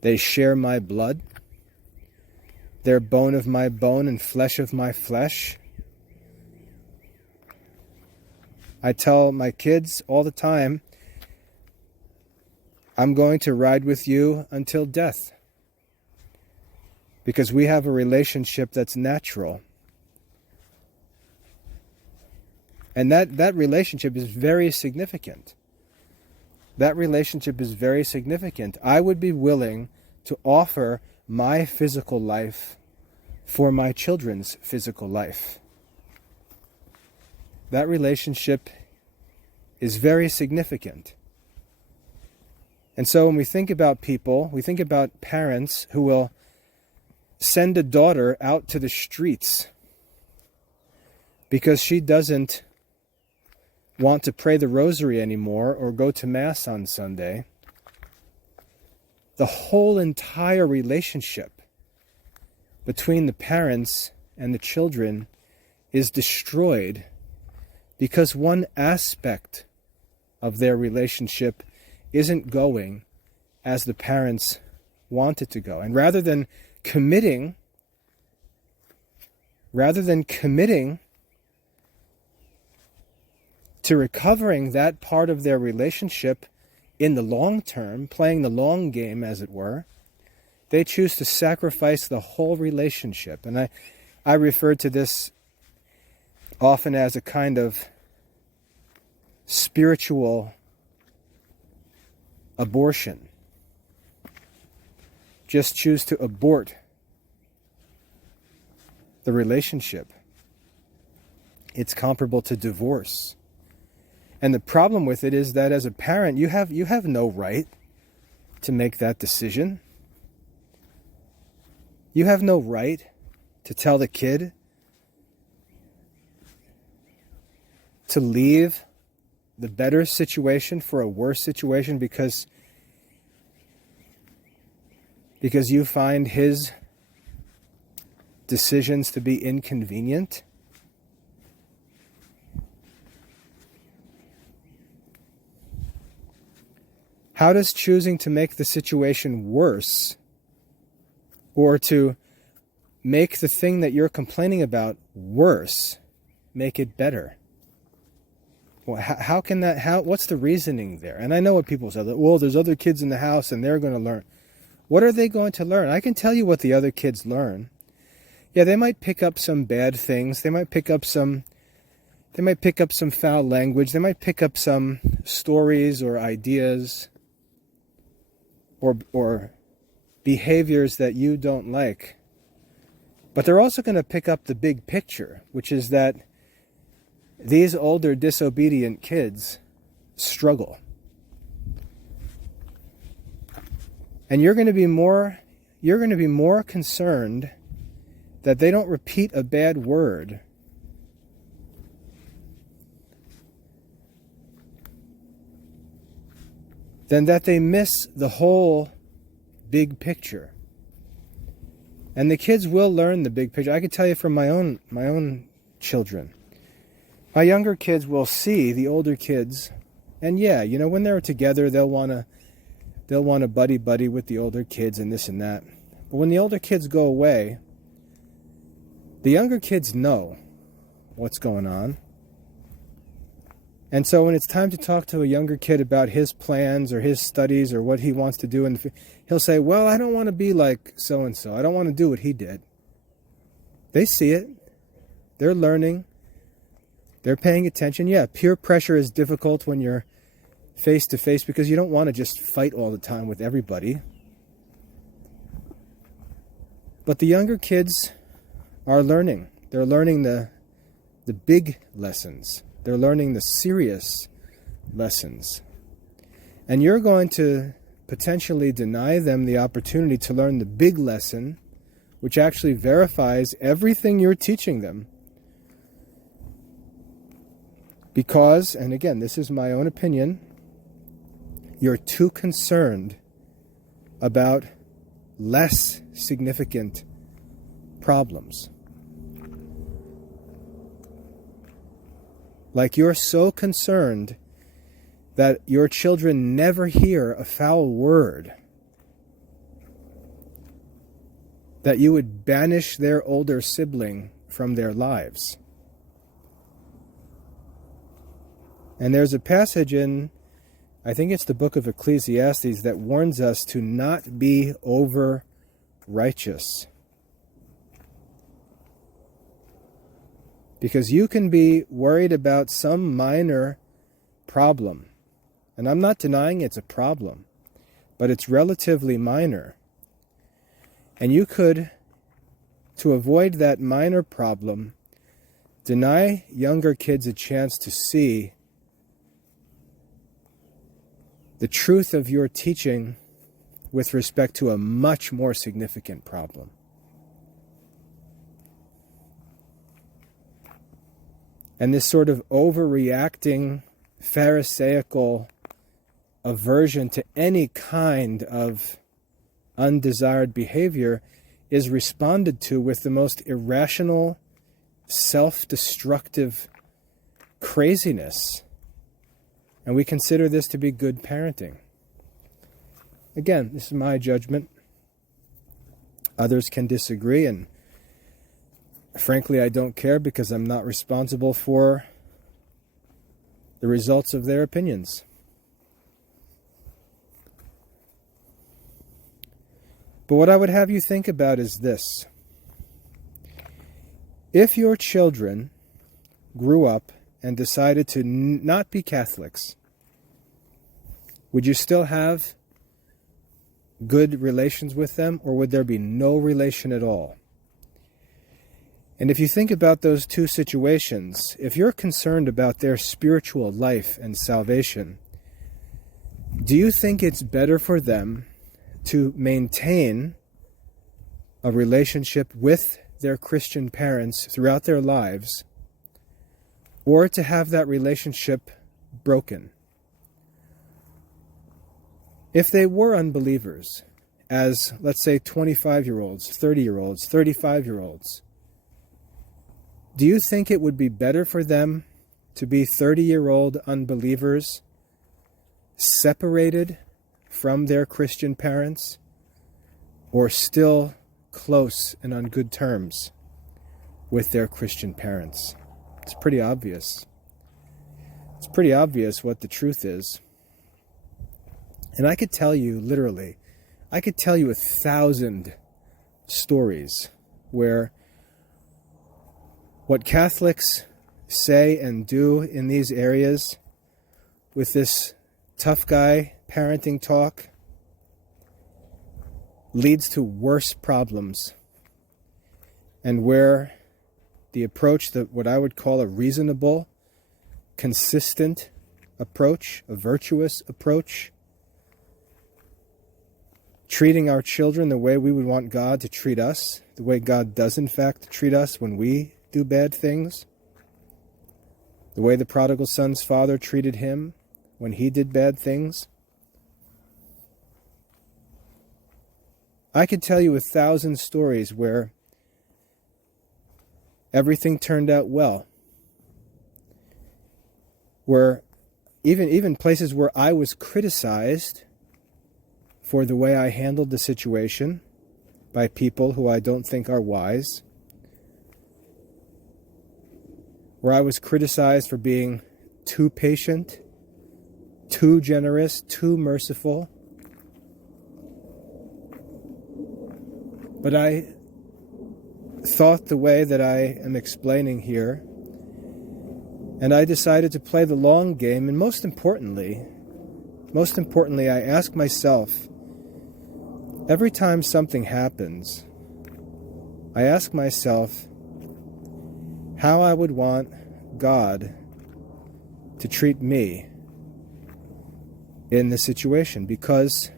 they share my blood, they're bone of my bone and flesh of my flesh. I tell my kids all the time, I'm going to ride with you until death, because we have a relationship that's natural. And that relationship is very significant. That relationship is very significant. I would be willing to offer my physical life for my children's physical life. That relationship is very significant. And so when we think about people, we think about parents who will send a daughter out to the streets because she doesn't want to pray the rosary anymore or go to Mass on Sunday. The whole entire relationship between the parents and the children is destroyed because one aspect of their relationship isn't going as the parents want it to go. And rather than committing to recovering that part of their relationship in the long term, playing the long game, as it were, they choose to sacrifice the whole relationship. And I refer to this often as a kind of spiritual abortion. Just choose to abort the relationship. It's comparable to divorce. And the problem with it is that as a parent, you have no right to make that decision. You have no right to tell the kid to leave the better situation for a worse situation because you find his decisions to be inconvenient. How does choosing to make the situation worse, or to make the thing that you're complaining about worse, make it better? Well, how can that, what's the reasoning there? And I know what people say, well, there's other kids in the house and they're going to learn. What are they going to learn? I can tell you what the other kids learn. Yeah, they might pick up some bad things. They might pick up some foul language. They might pick up some stories or ideas or behaviors that you don't like. But they're also going to pick up the big picture, which is that these older disobedient kids struggle. And you're going to be more concerned that they don't repeat a bad word than that they miss the whole big picture. And the kids will learn the big picture. I can tell you from my own children. My younger kids will see the older kids, and yeah, when they're together, they'll want to buddy with the older kids and this and that. But when the older kids go away, the younger kids know what's going on. And so when it's time to talk to a younger kid about his plans or his studies or what he wants to do, he'll say, well, I don't want to be like so-and-so. I don't want to do what he did. They see it. They're learning. They're paying attention. Yeah, peer pressure is difficult when you're face to face because you don't want to just fight all the time with everybody. But the younger kids are learning. They're learning the big lessons. They're learning the serious lessons. And you're going to potentially deny them the opportunity to learn the big lesson, which actually verifies everything you're teaching them. Because, and again, this is my own opinion, you're too concerned about less significant problems. Like you're so concerned that your children never hear a foul word, that you would banish their older sibling from their lives. And there's a passage in, I think it's the book of Ecclesiastes, that warns us to not be over righteous. Because you can be worried about some minor problem. And I'm not denying it's a problem, but it's relatively minor. And you could, to avoid that minor problem, deny younger kids a chance to see the truth of your teaching with respect to a much more significant problem. And this sort of overreacting, pharisaical aversion to any kind of undesired behavior is responded to with the most irrational, self-destructive craziness. And we consider this to be good parenting. Again, this is my judgment. Others can disagree, and frankly, I don't care because I'm not responsible for the results of their opinions. But what I would have you think about is this. If your children grew up and decided to not be Catholics, would you still have good relations with them, or would there be no relation at all? And if you think about those two situations, if you're concerned about their spiritual life and salvation, do you think it's better for them to maintain a relationship with their Christian parents throughout their lives, or to have that relationship broken? If they were unbelievers, as, let's say, 25-year-olds, 30-year-olds, 35-year-olds, do you think it would be better for them to be 30-year-old unbelievers, separated from their Christian parents, or still close and on good terms with their Christian parents? It's pretty obvious. It's pretty obvious what the truth is. And I could tell you, literally, I could tell you 1,000 stories where what Catholics say and do in these areas with this tough guy parenting talk leads to worse problems, and where the approach, that what I would call a reasonable, consistent approach, a virtuous approach, treating our children the way we would want God to treat us, the way God does in fact treat us when we do bad things, the way the prodigal son's father treated him when he did bad things. I could tell you 1,000 stories where everything turned out well, where even places where I was criticized for the way I handled the situation by people who I don't think are wise, where I was criticized for being too patient, too generous, too merciful. But I thought the way that I am explaining here, and I decided to play the long game, and most importantly, I ask myself, every time something happens, I ask myself how I would want God to treat me in the situation, because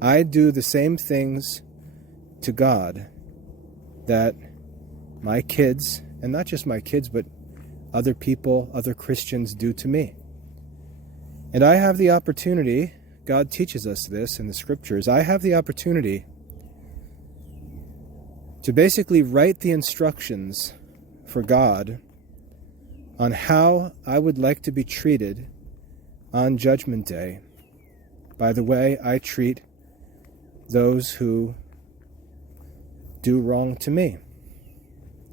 I do the same things to God that my kids, and not just my kids, but other people, other Christians do to me. And I have the opportunity, God teaches us this in the scriptures, I have the opportunity to basically write the instructions for God on how I would like to be treated on Judgment Day by the way I treat those who do wrong to me.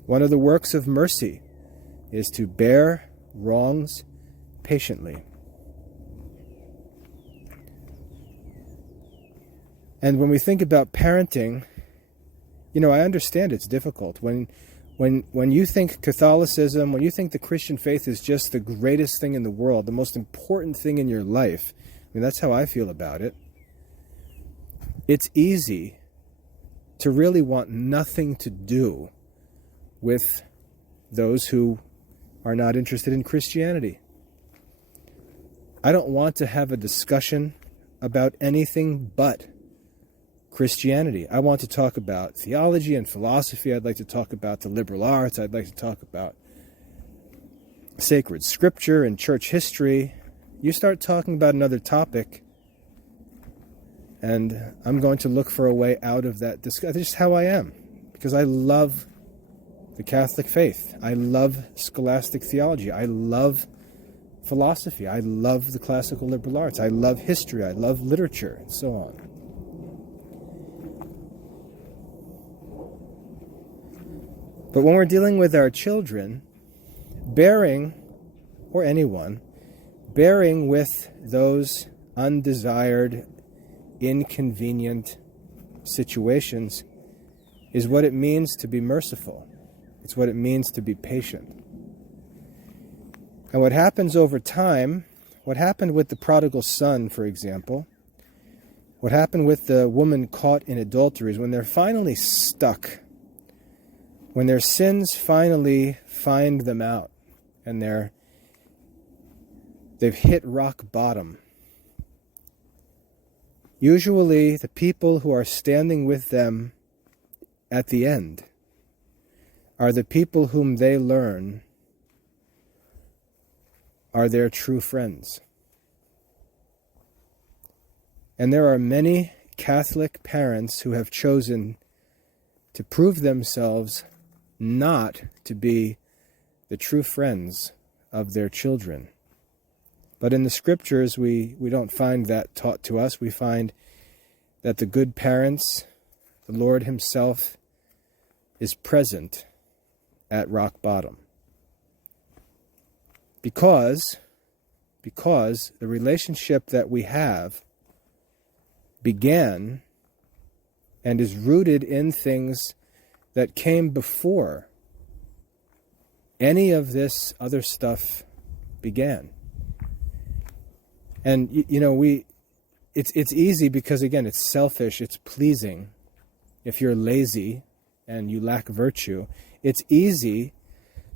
One of the works of mercy is to bear wrongs patiently. And when we think about parenting, I understand it's difficult. When you think Catholicism, when you think the Christian faith is just the greatest thing in the world, the most important thing in your life, that's how I feel about it. It's easy to really want nothing to do with those who are not interested in Christianity. I don't want to have a discussion about anything but Christianity. I want to talk about theology and philosophy. I'd like to talk about the liberal arts. I'd like to talk about sacred scripture and church history. You start talking about another topic, and I'm going to look for a way out of that discussion. That's just how I am, because I love the Catholic faith. I love scholastic theology. I love philosophy. I love the classical liberal arts. I love history. I love literature, and so on. But when we're dealing with our children, bearing with those undesired, inconvenient, situations is what it means to be merciful. It's what it means to be patient. And what happens over time, what happened with the prodigal son, for example, what happened with the woman caught in adultery is when they're finally stuck, when their sins finally find them out and they've hit rock bottom. Usually the people who are standing with them at the end are the people whom they learn are their true friends. And there are many Catholic parents who have chosen to prove themselves not to be the true friends of their children. But in the scriptures, we don't find that taught to us. We find that the good parents, the Lord himself, is present at rock bottom. Because the relationship that we have began and is rooted in things that came before any of this other stuff began. And it's easy because, again, it's selfish, it's pleasing. If you're lazy and you lack virtue, it's easy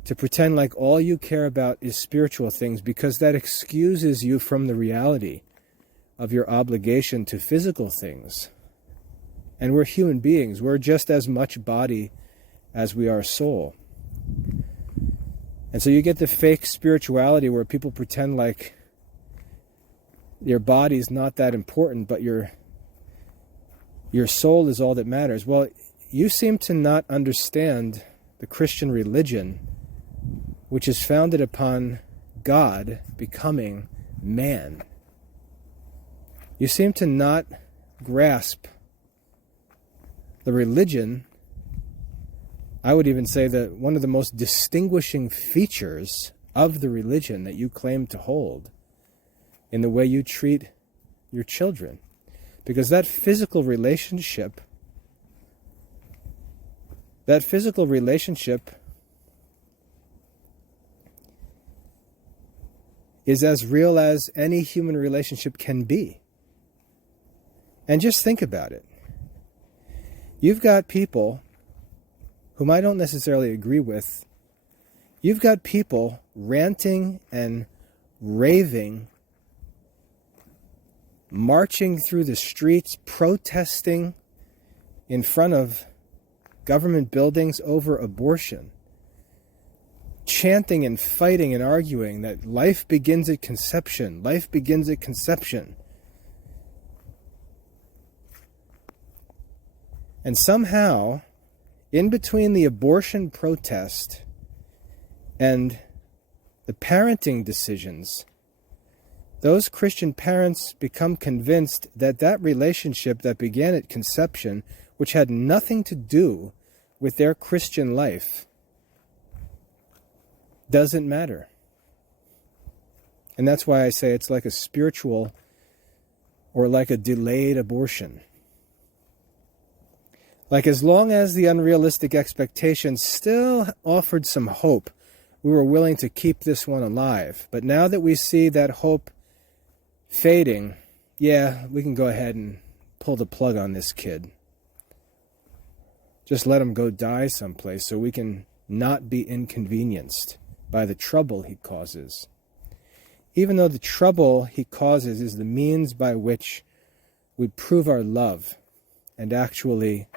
to pretend like all you care about is spiritual things, because that excuses you from the reality of your obligation to physical things. And we're human beings. We're just as much body as we are soul. And so you get the fake spirituality where people pretend like your body's not that important, but your soul is all that matters. Well, you seem to not understand the Christian religion, which is founded upon God becoming man. You seem to not grasp the religion. I would even say that one of the most distinguishing features of the religion that you claim to hold in the way you treat your children. Because that physical relationship is as real as any human relationship can be. And just think about it. You've got people whom I don't necessarily agree with. You've got people ranting and raving, marching through the streets, protesting in front of government buildings over abortion, chanting and fighting and arguing that life begins at conception, life begins at conception. And somehow, in between the abortion protest and the parenting decisions, those Christian parents become convinced that that relationship that began at conception, which had nothing to do with their Christian life, doesn't matter. And that's why I say it's like a spiritual or like a delayed abortion. Like, as long as the unrealistic expectations still offered some hope, we were willing to keep this one alive. But now that we see that hope fading, yeah, we can go ahead and pull the plug on this kid. Just let him go die someplace so we can not be inconvenienced by the trouble he causes. Even though the trouble he causes is the means by which we prove our love and actually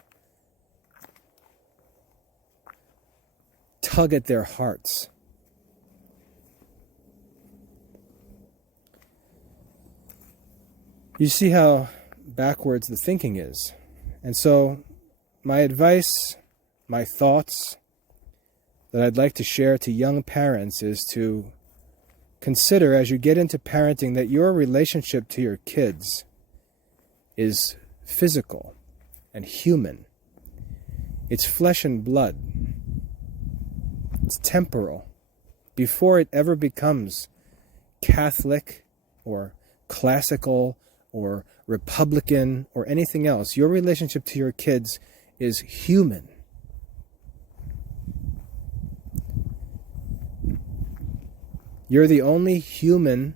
tug at their hearts. You see how backwards the thinking is. And so my advice, my thoughts that I'd like to share to young parents is to consider, as you get into parenting, that your relationship to your kids is physical and human. It's flesh and blood. It's temporal. Before it ever becomes Catholic or classical or Republican, or anything else. Your relationship to your kids is human. You're the only human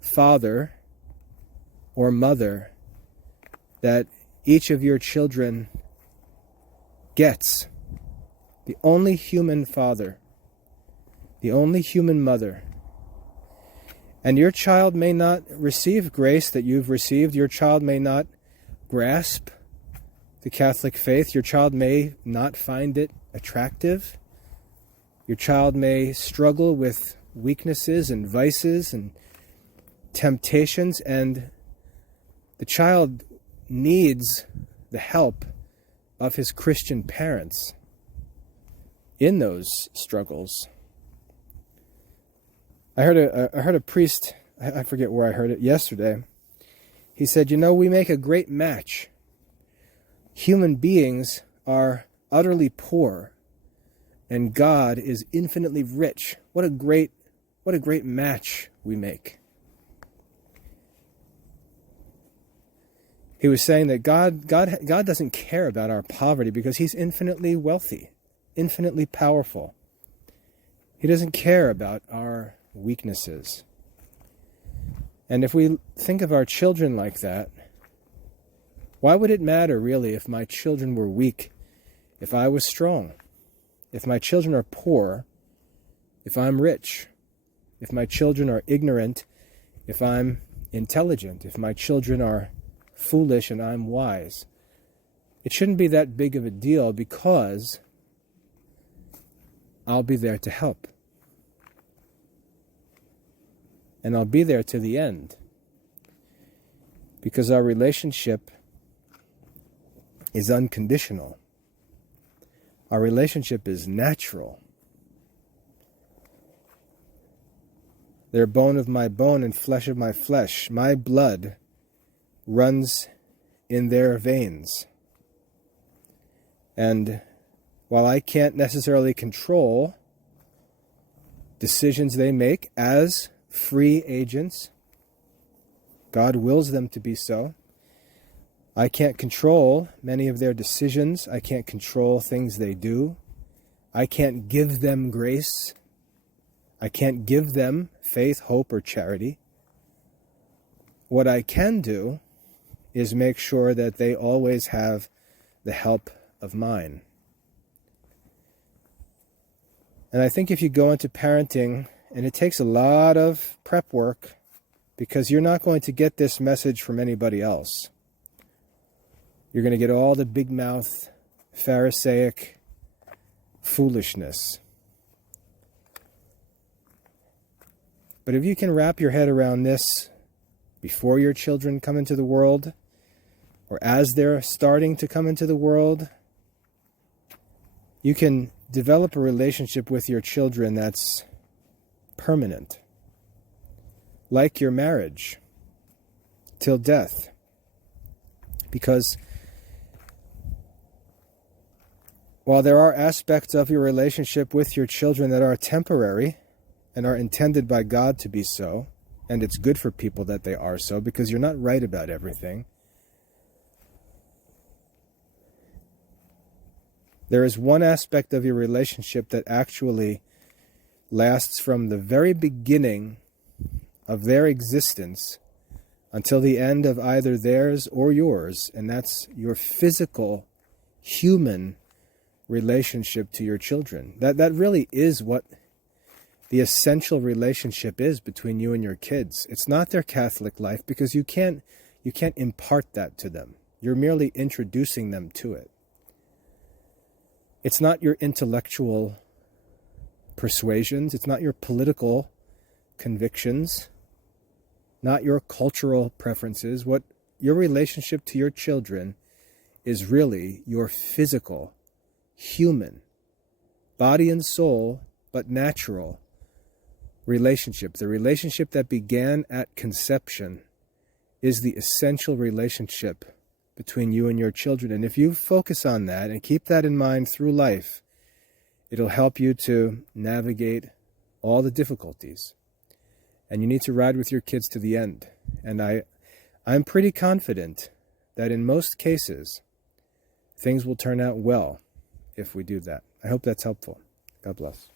father or mother that each of your children gets. The only human father, the only human mother. And your child may not receive grace that you've received. Your child may not grasp the Catholic faith. Your child may not find it attractive. Your child may struggle with weaknesses and vices and temptations, and the child needs the help of his Christian parents in those struggles. I heard a priest, I forget where I heard it, yesterday. He said, we make a great match. Human beings are utterly poor, and God is infinitely rich. What a great match we make. He was saying that God doesn't care about our poverty because he's infinitely wealthy, infinitely powerful. He doesn't care about our weaknesses. And if we think of our children like that, why would it matter really if my children were weak, if I was strong, if my children are poor, if I'm rich, if my children are ignorant, if I'm intelligent, if my children are foolish and I'm wise? It shouldn't be that big of a deal because I'll be there to help. And I'll be there to the end. Because our relationship is unconditional. Our relationship is natural. They're bone of my bone and flesh of my flesh. My blood runs in their veins. And while I can't necessarily control decisions they make as free agents, God wills them to be so. I can't control many of their decisions. I can't control things they do. I can't give them grace. I can't give them faith, hope, or charity. What I can do is make sure that they always have the help of mine. And I think if you go into parenting, and it takes a lot of prep work, because you're not going to get this message from anybody else. You're going to get all the big mouth, Pharisaic foolishness. But if you can wrap your head around this before your children come into the world, or as they're starting to come into the world, you can develop a relationship with your children that's permanent, like your marriage, till death. Because while there are aspects of your relationship with your children that are temporary and are intended by God to be so, and it's good for people that they are so, because you're not right about everything, there is one aspect of your relationship that actually lasts from the very beginning of their existence until the end of either theirs or yours, and that's your physical, human relationship to your children. That really is what the essential relationship is between you and your kids. It's not their Catholic life, because you can't impart that to them. You're merely introducing them to it. It's not your intellectual persuasions. It's not your political convictions, not your cultural preferences. What your relationship to your children is really your physical, human, body and soul, but natural relationship. The relationship that began at conception is the essential relationship between you and your children. And if you focus on that and keep that in mind through life, it'll help you to navigate all the difficulties. And you need to ride with your kids to the end. And I I'm pretty confident that in most cases, things will turn out well if we do that. I hope that's helpful. God bless.